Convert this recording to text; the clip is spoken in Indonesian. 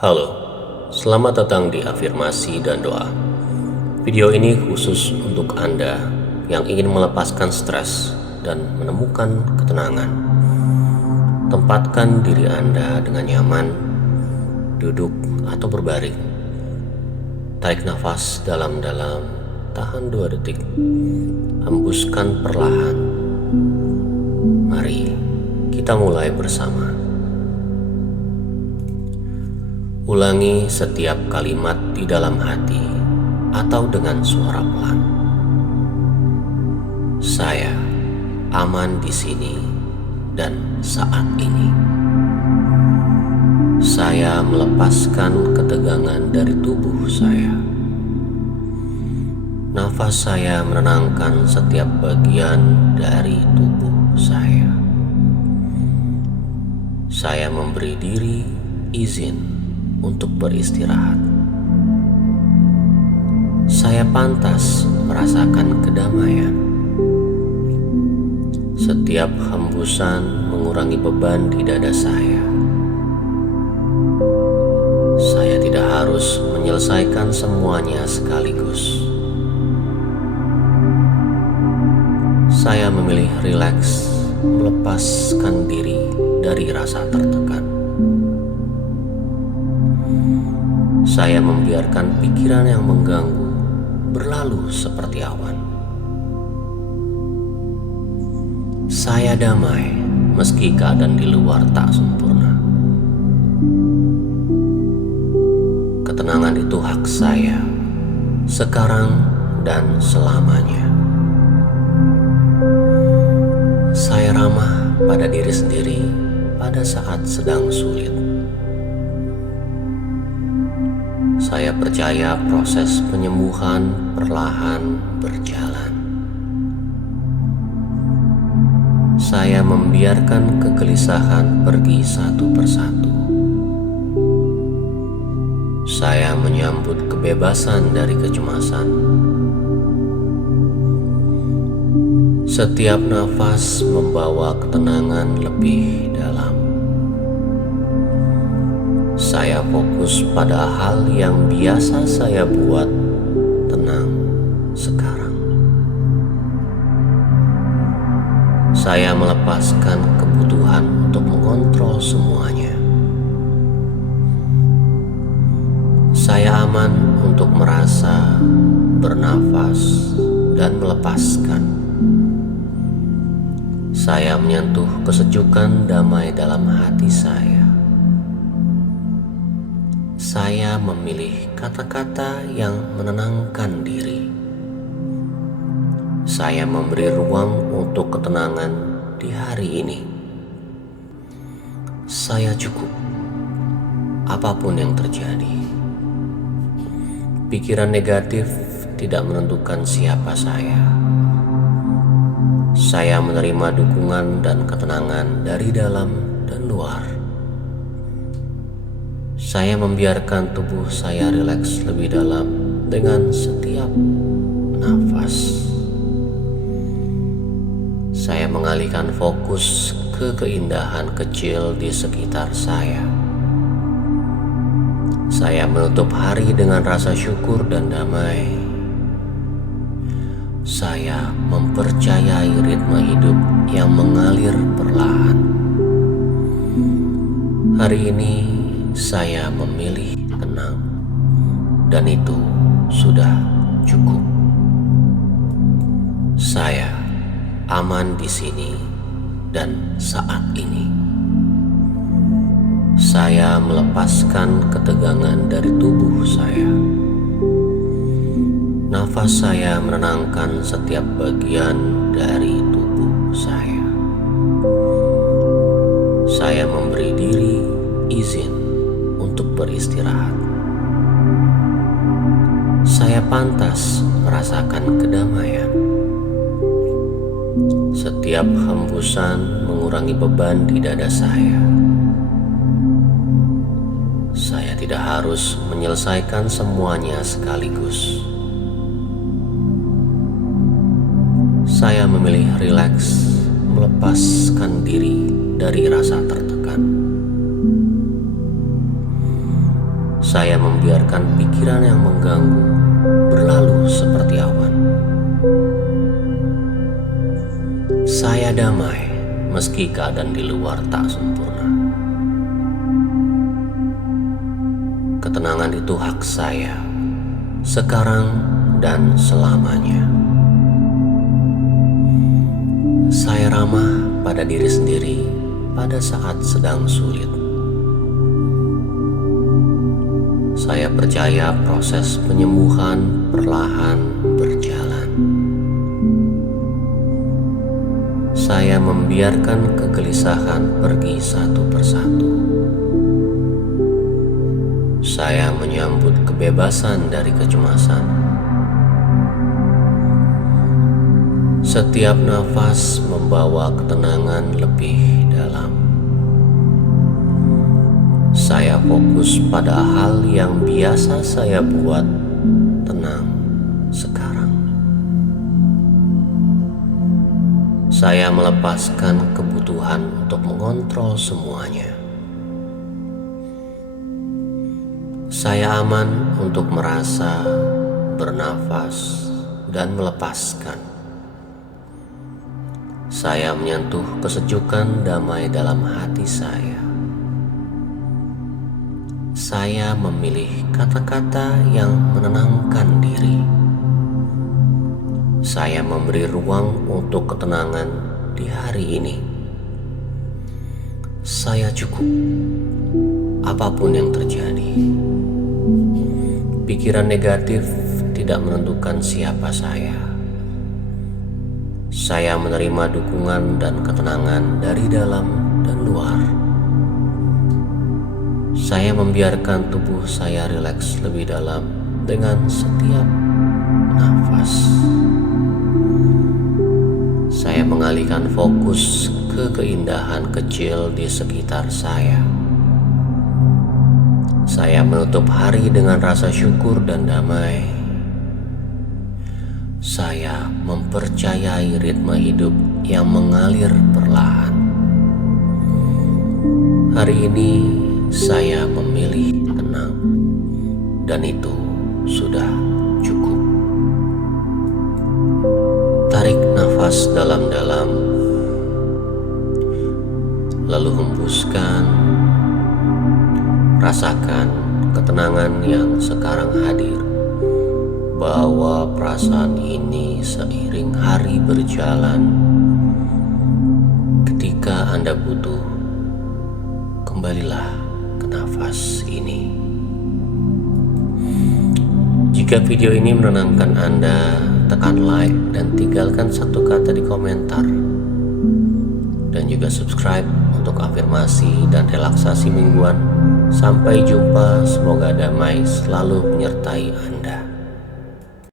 Halo, selamat datang di Afirmasi dan Doa. Video ini khusus untuk Anda yang ingin melepaskan stres dan menemukan ketenangan. Tempatkan diri Anda dengan nyaman, duduk atau berbaring. Tarik nafas dalam-dalam, tahan 2 detik, hembuskan perlahan. Mari kita mulai bersama. Ulangi setiap kalimat di dalam hati atau dengan suara pelan. Saya aman di sini dan saat ini. Saya melepaskan ketegangan dari tubuh saya. Nafas saya menenangkan setiap bagian dari tubuh saya. Saya memberi diri izin untuk beristirahat. Saya pantas merasakan kedamaian. Setiap hembusan mengurangi beban di dada saya. Saya tidak harus menyelesaikan semuanya sekaligus. Saya memilih rileks, melepaskan diri dari rasa tertekan. Saya membiarkan pikiran yang mengganggu berlalu seperti awan. Saya damai meski keadaan di luar tak sempurna. Ketenangan itu hak saya, sekarang dan selamanya. Saya ramah pada diri sendiri pada saat sedang sulit. Saya percaya proses penyembuhan perlahan berjalan. Saya membiarkan kegelisahan pergi satu persatu. Saya menyambut kebebasan dari kecemasan. Setiap nafas membawa ketenangan lebih dalam. Saya fokus pada hal yang biasa saya buat tenang sekarang. Saya melepaskan kebutuhan untuk mengontrol semuanya. Saya aman untuk merasa, bernafas, dan melepaskan. Saya menyentuh kesejukan damai dalam hati saya. Saya memilih kata-kata yang menenangkan diri. Saya memberi ruang untuk ketenangan di hari ini. Saya cukup, apapun yang terjadi. Pikiran negatif tidak menentukan siapa saya. Saya menerima dukungan dan ketenangan dari dalam dan luar. Saya membiarkan tubuh saya rileks lebih dalam dengan setiap nafas. Saya mengalihkan fokus ke keindahan kecil di sekitar saya. Saya menutup hari dengan rasa syukur dan damai. Saya mempercayai ritme hidup yang mengalir perlahan. Hari ini saya memilih tenang, dan itu sudah cukup. Saya aman di sini dan saat ini. Saya melepaskan ketegangan dari tubuh saya. Nafas saya menenangkan setiap bagian dari tubuh saya. Saya memberi diri izin untuk beristirahat. Saya pantas merasakan kedamaian. Setiap hembusan mengurangi beban di dada saya. Saya tidak harus menyelesaikan semuanya sekaligus. Saya memilih rileks, melepaskan diri dari rasa tertekan. Saya membiarkan pikiran yang mengganggu berlalu seperti awan. Saya damai meski keadaan di luar tak sempurna. Ketenangan itu hak saya, sekarang dan selamanya. Saya ramah pada diri sendiri pada saat sedang sulit. Saya percaya proses penyembuhan perlahan berjalan. Saya membiarkan kegelisahan pergi satu persatu. Saya menyambut kebebasan dari kecemasan. Setiap nafas membawa ketenangan lebih dalam. Saya fokus pada hal yang biasa saya buat tenang sekarang. Saya melepaskan kebutuhan untuk mengontrol semuanya. Saya aman untuk merasa, bernafas, dan melepaskan. Saya menyentuh kesejukan damai dalam hati saya. Saya memilih kata-kata yang menenangkan diri. Saya memberi ruang untuk ketenangan di hari ini. Saya cukup, apapun yang terjadi. Pikiran negatif tidak menentukan siapa saya. Saya menerima dukungan dan ketenangan dari dalam dan luar. Saya membiarkan tubuh saya rileks lebih dalam dengan setiap nafas. Saya mengalihkan fokus ke keindahan kecil di sekitar saya. Saya menutup hari dengan rasa syukur dan damai. Saya mempercayai ritme hidup yang mengalir perlahan. Hari ini saya memilih tenang, dan itu sudah cukup. Tarik nafas dalam-dalam, lalu hembuskan. Rasakan ketenangan yang sekarang hadir. Bawa perasaan ini seiring hari berjalan. Ketika Anda butuh, kembalilah ke nafas ini. Jika video ini menenangkan Anda, tekan like dan tinggalkan satu kata di komentar. Dan juga subscribe untuk afirmasi dan relaksasi mingguan. Sampai jumpa, semoga damai selalu menyertai Anda.